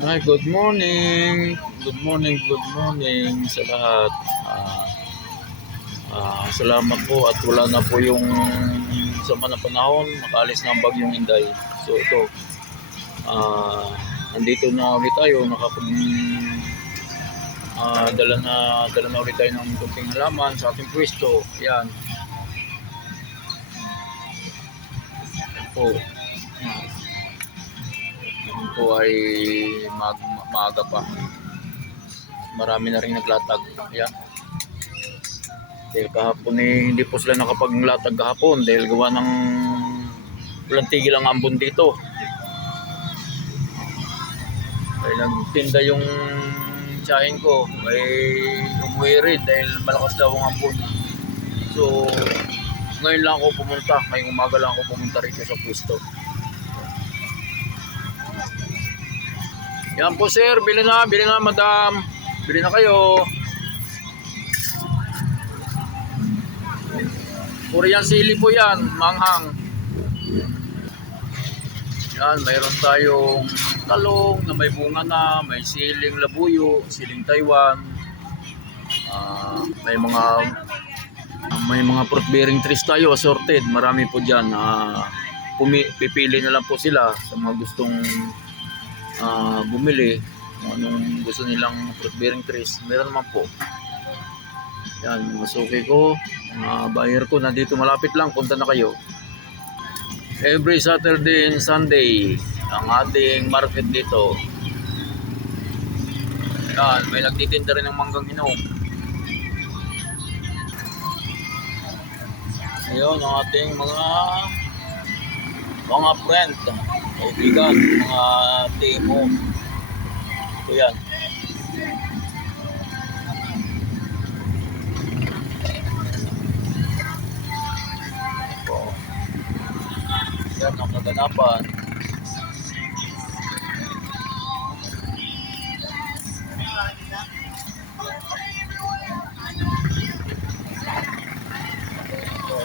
Hi, good morning. Good morning, good morning sa lahat. Salamat po at wala na po yung sama ng panahon, makaalis na ang bagyong Inday. So ito, ah, nandito na ulit tayo, dala na ulit tayo ng kunting halaman sa ating pwesto. Yan po. Yan po ay maaga pa. Marami na rin naglatag. Yan. Dahil kahapon hindi po sila nakapaglatag kahapon dahil gawa ng walang tigil ang ambon dito. Ay nagtinda yung tiyahin ko ay umuwi rin dahil malakas daw ang ambon. So ngayon lang ako pumunta, ngayong umaga lang ako pumunta rito sa pwesto. Yan po sir, bili na madam, bili na kayo. Korean sili po yan, manghang. Yan, mayroon tayong talong na may bunga na, may siling labuyo, siling Taiwan. May mga fruit bearing trees tayo, assorted. Marami po diyan. Pipili na lang po sila sa mga gustong bumili. Kung anong gusto nilang fruit bearing trees, meron naman po. Yan, masuki ko, mga buyer ko nandito malapit lang, punta na kayo. Every Saturday and Sunday ang ating market dito. Yan, may nagtitinda rin ng manggang hinog. Ayun ang ating mga friend, kaibigan, mga timo. Ito yan. Yan ang kaganapan.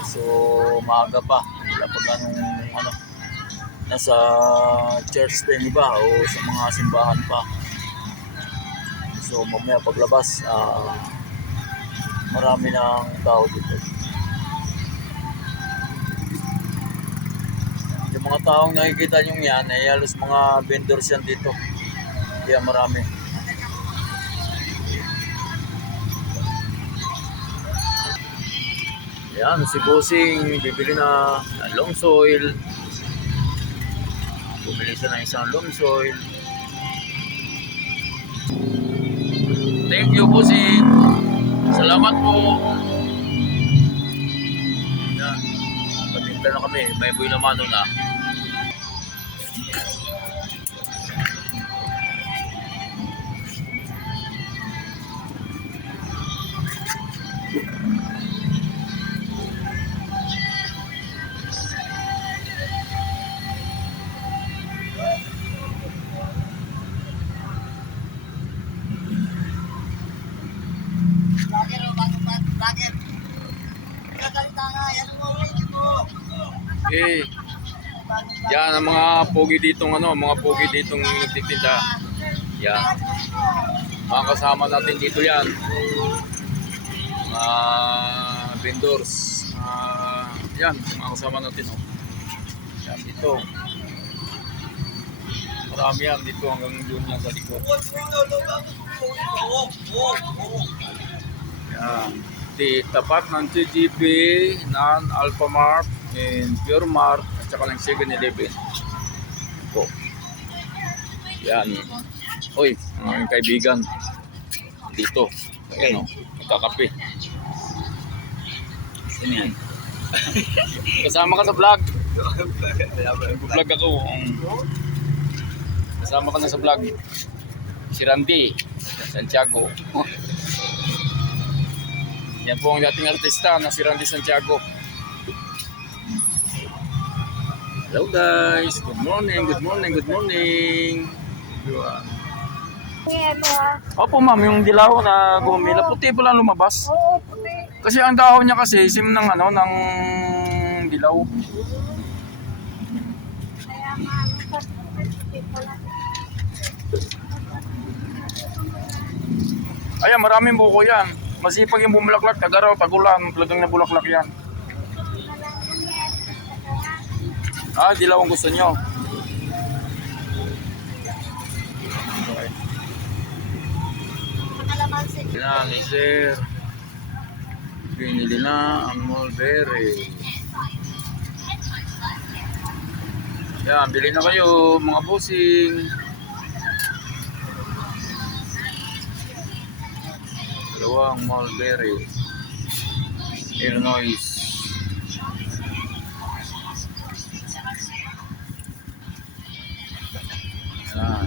So maaga pa, wala pa ganong nasa church pa yung iba o sa mga simbahan pa. So mamaya paglabas, marami ng tao dito. Yung mga taong nakikita nyo yan ay halos mga vendors yan dito, kaya marami. Yan, si Bossing bibili na long soil. Bumili siya ng isang long soil. Thank you, Bossing. Salamat po. Yan, patinta na kami. May buhay na mano na. Okay. Yan ang mga pogi ditong nagtitinda. Yan. Mga kasama natin dito yan. Mga vendors. Yan, mga kasama natin. Yan dito. Marami yan dito hanggang doon yan sa likod. Yan. Di tapat ng TGP, ng Alphamart, and Pure Mart, at saka ng 7-Eleven. Po. Yan. Uy, mga kaibigan. Dito. Ayan o, magkakape. Sino yan? Kasama ka sa vlog. Vlog ako. Kasama ka na sa vlog. Si Randy Santiago. Yan po ang dating artista na si Randy Santiago. Hello guys, good morning. Opo ma'am, yung dilaw na gumamila, puti pala lumabas. Oo, puti. Kasi ang dahon niya kasi sim ng ng dilaw. Kaya nga, puti pala. Ayan, maraming buko yan. Masipag yung bumulaklak, tagaraw, tagulan, talagang nabulaklak yan. Ah, dilaw ang gusto nyo. Okay. Yan, sir. Pinili na ang mulberry. Yan, bili na kayo mga busing. Dalawang mulberry. Illinois. Yan.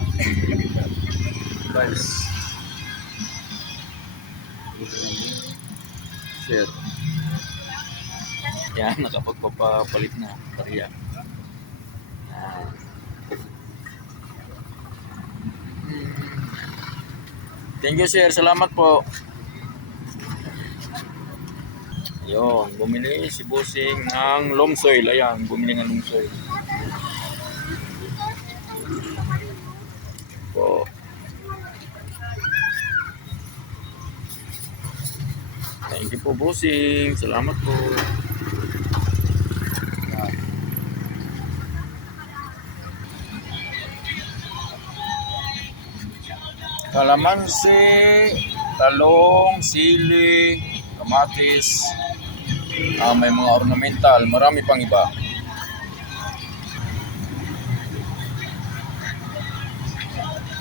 Guys. Share. Yan, nakapagpapapalit na. Tariya. Thank you, sir. Salamat po. Yun, bumili si Busing ng loam soil. Ayan, bumili ng loam soil. Po. Thank you po, Busing. Salamat po. Ayan. Kalamansi, talong, sili, kamatis. May mga ornamental, marami pang iba.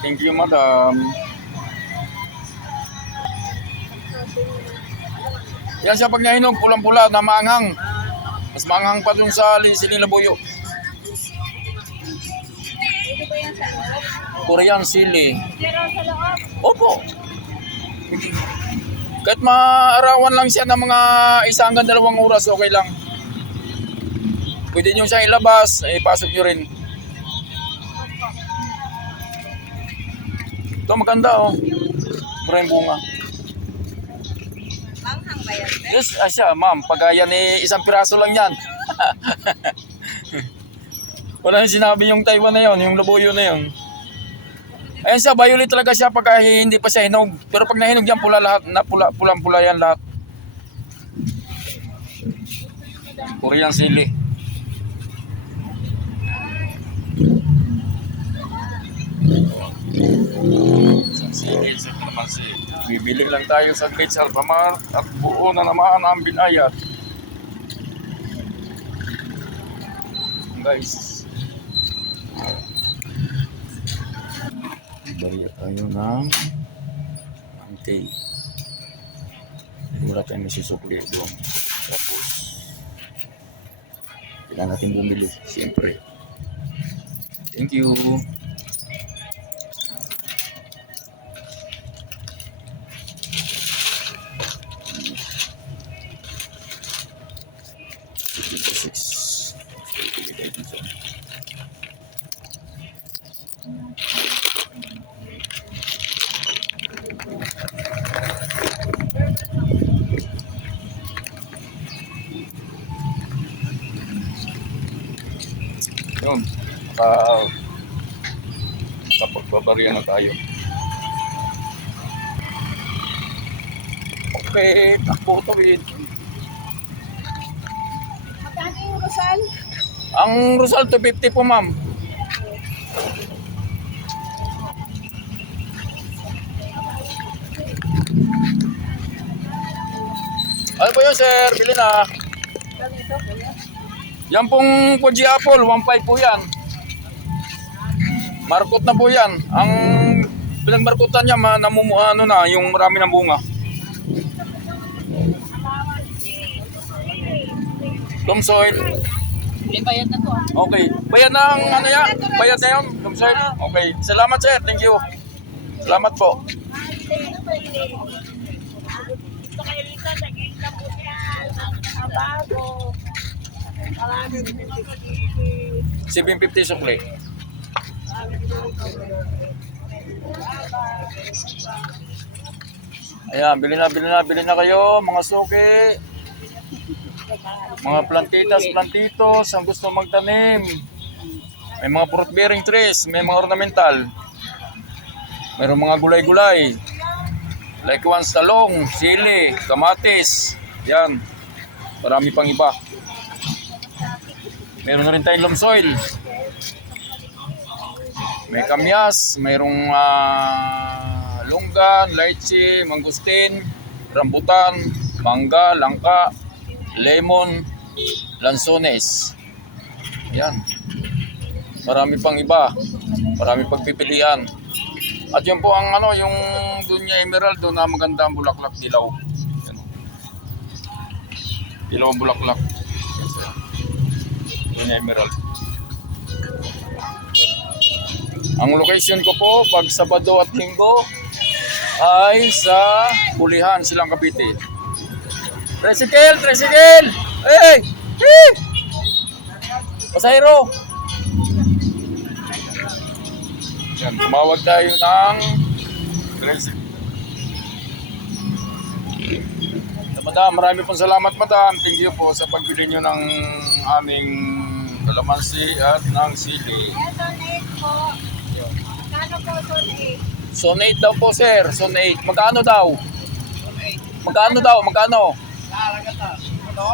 Thank you, madam. Yan siya pag nahinog, pulang-pula na maanghang. Mas maanghang pa dun sa sililabuyo. Korean sili. Opo. Kahit maarawan lang siya ng mga 1 hanggang 2 oras, okay lang. Pwede nyo siya ilabas, ipasok nyo rin. Ito maganda oh. Maraming bunga. Manghang ba yan? Yes, siya ma'am. Pag yan isang piraso lang yan. Wala yung sinabi yung Taiwan na yon, yung labuyo na yon. Ayan siya, violet talaga siya pag hindi pa siya hinog. Pero pag nahinog yan, pula lahat, na pulang-pula yan lahat. Korean sili. Isang sili, isang kalamansi. Bibili lang tayo sa Great Alfamart at buo na naman ang binayad. Guys. Bayad tayo ng antay. Wala tayong masusukli doon. Tapos, kailangan natin bumili. Siyempre. Thank you. Yun, kapagbabarya na tayo. Okay, takbo tawid. Magkano yung Rosal? Ang Rosal 250 po ma'am. Ano po yun sir? Bili na. Ganito kuya. Yan pong Fuji Apple, 1.5 po yan. Markot na po yan. Ang pinagmarkutan niya, ano na, yung marami ng bunga. Loam soil. May bayad na to. Okay. Bayad na ang ano yan? Bayad na yun? Loam soil? Okay. Salamat sir. Thank you. Salamat po. Gusto kayo rito, naging na po yan. Ang bago. 750 sukli. Ayan, bili na kayo mga suki. Mga plantitos, ang gusto magtanim. May mga fruit bearing trees, may mga ornamental. Mayroong mga gulay-gulay. Like once talong, sili, kamatis. Yan. Marami pang iba. Meron na rin tayong lomsoil. May kamyas, mayroong lunggan, lychee, mangustin, rambutan, mangga, langka, lemon, lansones. Yan. Marami pang iba. Marami pang pipilian. At yun po ang yung Dunya Emerald, doon na maganda ang bulaklak dilaw. Yan. Dilaw ang bulaklak. Dunya Emerald. Ang location ko po pag Sabado at Linggo ay sa Pulihan, Silang Cavite. Tricycle! Tricycle! Hey! Hey! Pasahero! Yan, tumawag tayo ng tricycle. Madam, marami pong salamat madam. Thank you po sa pagbili nyo ng aming kalamansi at ng sili. Donate po. Kano po donate? Sonate daw po sir, sonate. Magkano daw? Magkano daw? Magkano? Kano?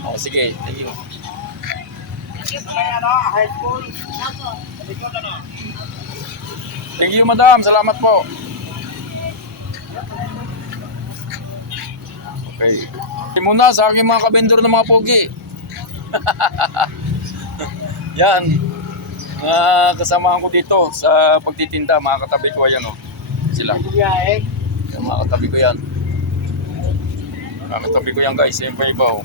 Oh, sige, thank you. Thank you madam, salamat po. Okay. Muna sa aking mga kabendor ng mga pogi. Yan. Mga kasamahan ko dito sa pagtitinda, mga katabi ko ayan sila. Yan, mga katabi ko yan. Mga katabi ko yan guys, yung iba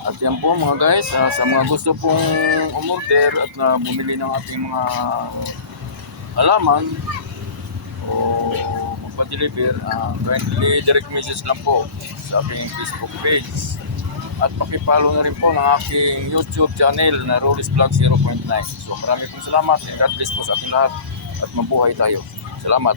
At yan po mga guys, sa mga gusto pong umorder at bumili ng ating mga halaman o magpa-deliver, kindly direct message lang po sa aking Facebook page. At pakipollow na rin po ng aking YouTube channel na Rollis Vlog 0.9. So marami pong salamat and God bless po sa ating lahat at mabuhay tayo. Salamat.